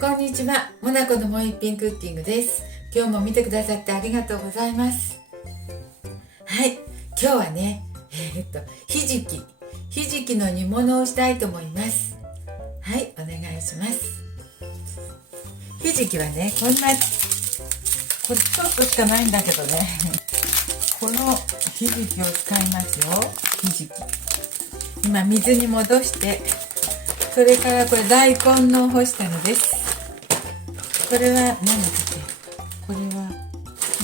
こんにちは、モナコのもう一品クッキングです。今日も見てくださってありがとうございます。はい、今日はね、ひじきの煮物をしたいと思います。はい、お願いします。ひじきはね、これちょっとしかないんだけどねこのひじきを使いますよ。ひじき今水に戻して、それからこれ大根の干したのです。これは何だっけ、これは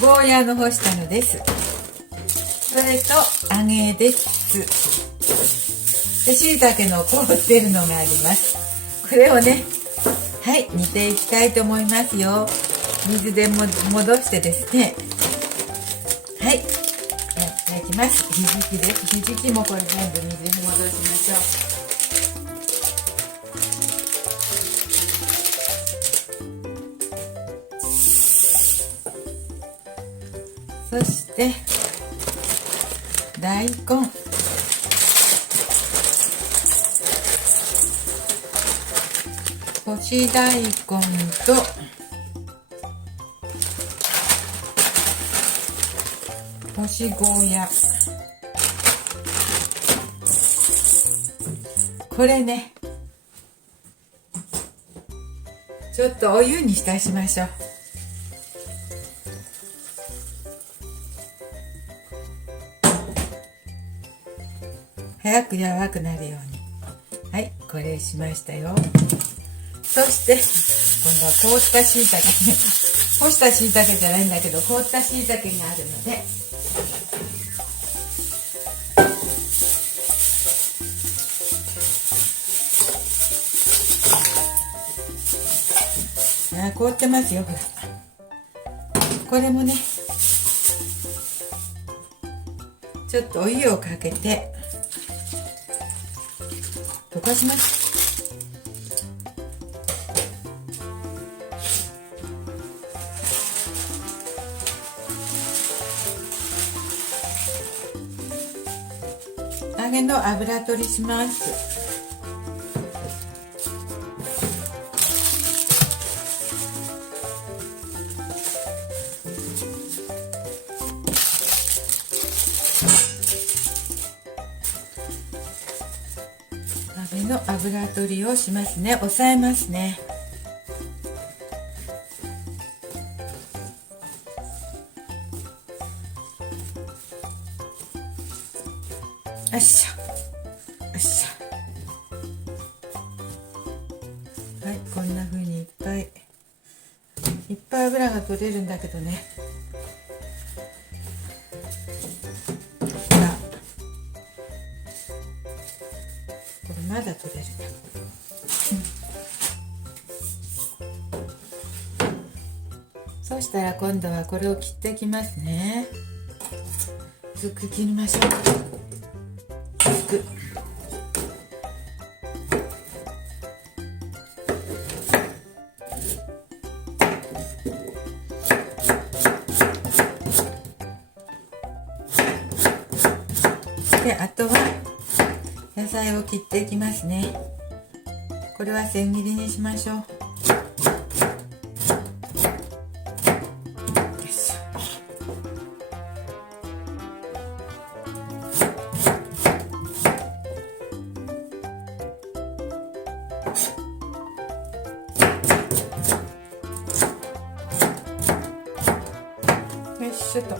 ゴーヤーの干したのです。それと揚げです。で、しいたけの凍ってるのがあります。これをね、はい、煮ていきたいと思いますよ。水でも戻してですね、はい、やっていきます。ひじきです。ひじきもこれ全部水に戻しましょう。そして大根、干し大根と干しゴーヤ、これね、ちょっとお湯に浸しましょう。早く柔らかくなるように。はい、これしましたよ。そして今度は凍ったしいたけね、干したしいたけじゃないんだけど、凍ったしいたけがあるので、凍ってますよ、ほら。これもね、ちょっとお湯をかけて溶かします。揚げの油取りします。揚げの油取りをしますね。押さえますね。よっしゃよっしゃ。はい、こんな風にいっぱい油が取れるんだけどね。これまだ取れるな。そしたら今度はこれを切っていきますね。薄く切りましょう。薄く。で、あとは野菜を切っていきますね。これは千切りにしましょう。よいしょと。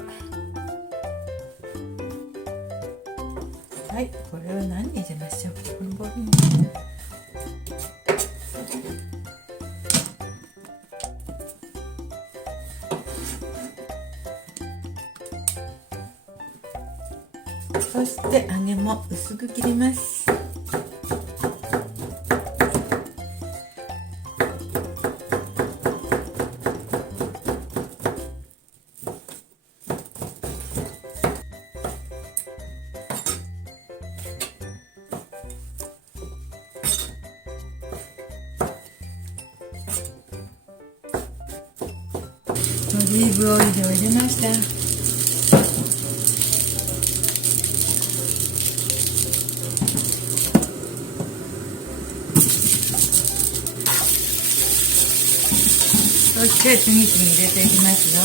はい、これを何に入れましょう。このボウルに。そして揚げも薄く切ります。オリーブオイルを入れました。そして次々入れていきますよ。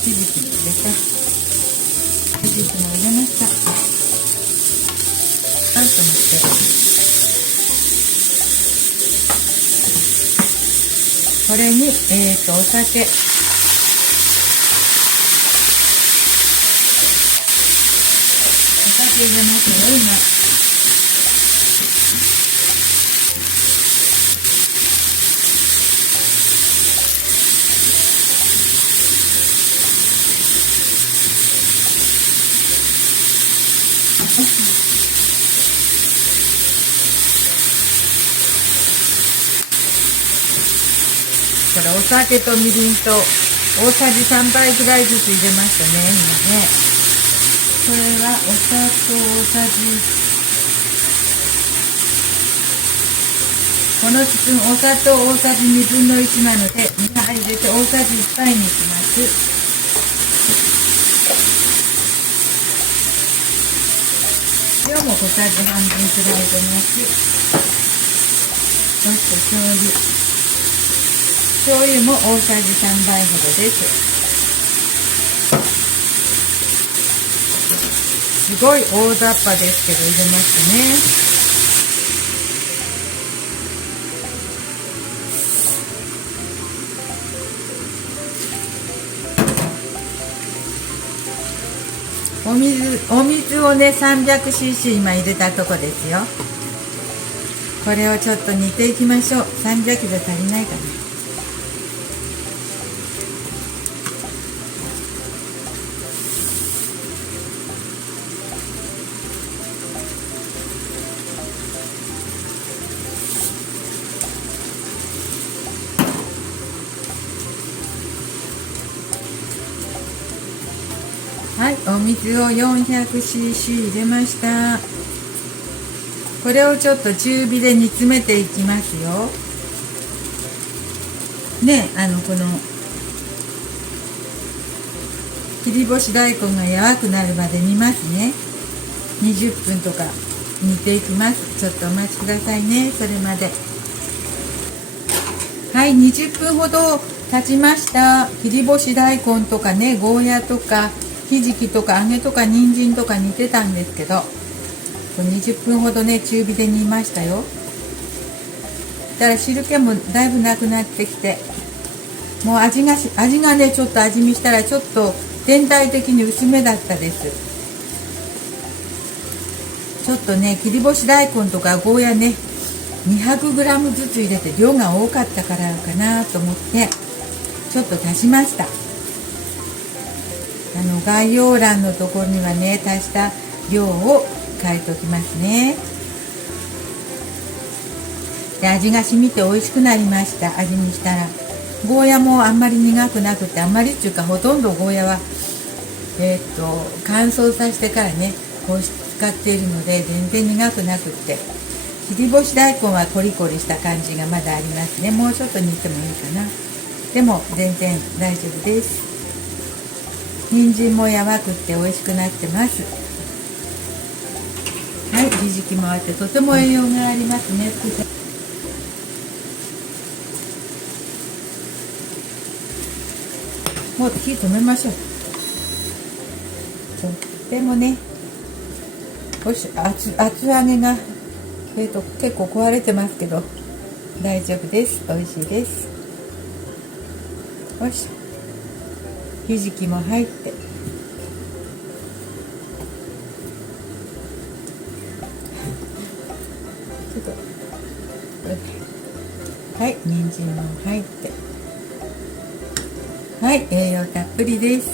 ひじきも入れた。ひじきも入れました。と思ってこれにお酒、入れますよ今。これお酒とみりんと大さじ3杯ぐらいずつ入れましたね今ね。これはお砂糖大さじ、このスプーンお砂糖大さじ1/2なので2杯入れて大さじ1杯にします。塩も小さじ半分くらい入れます。そして醤油も大さじ3杯ほどです。すごい大雑把ですけど入れましたね。お水をね 300cc 今入れたとこですよ。これをちょっと煮ていきましょう。300じゃ足りないかな。はい、お水を 400cc 入れました。これをちょっと中火で煮詰めていきますよ。ね、この切り干し大根が柔らくなるまで煮ますね。20分とか煮ていきます。ちょっとお待ちくださいね。それまで。はい、20分ほど経ちました。切り干し大根とかね、ゴーヤとかひじきとか揚げとか人参とか煮てたんですけど、20分ほどね中火で煮ましたよ。だから汁気もだいぶなくなってきて、もう味がねちょっと味見したらちょっと全体的に薄めだったです。ちょっとね切り干し大根とかゴーヤね 200g ずつ入れて量が多かったからかなと思ってちょっと足しました。概要欄のところにはね足した量を書いておきますね。で味が染みて美味しくなりました。味にしたらゴーヤもあんまり苦くなくて、あんまりっていうかほとんどゴーヤは乾燥させてからねこう使っているので全然苦くなくって、切り干し大根はコリコリした感じがまだありますね。もうちょっと煮てもいいかな。でも全然大丈夫です。人参も柔らくって美味しくなってます。はい、ひじきもあってとても栄養がありますね。もう火止めましょう。とってもね、厚揚げが結構壊れてますけど大丈夫です。美味しいです。よし、ひじきも入って、はい、人参も入って、はい、栄養たっぷりです。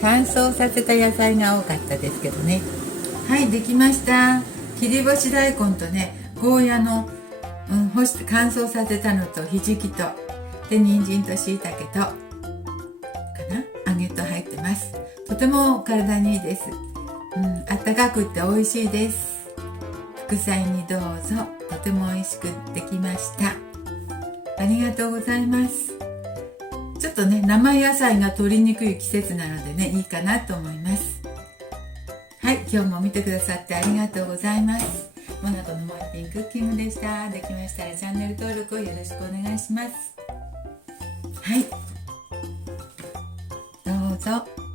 乾燥させた野菜が多かったですけどね。はい、できました。切り干し大根とね、ゴーヤの、干して乾燥させたのとひじきとで、人参としいたけとかな、揚げと入ってます。とても体にいいです。あったかくって美味しいです。副菜にどうぞ。とても美味しくできました。ありがとうございます。ちょっとね、生野菜が取りにくい季節なのでね、いいかなと思います。はい、今日も見てくださってありがとうございます。モナコのもう一品クッキングでした。できましたらチャンネル登録をよろしくお願いします。はい、どうぞ。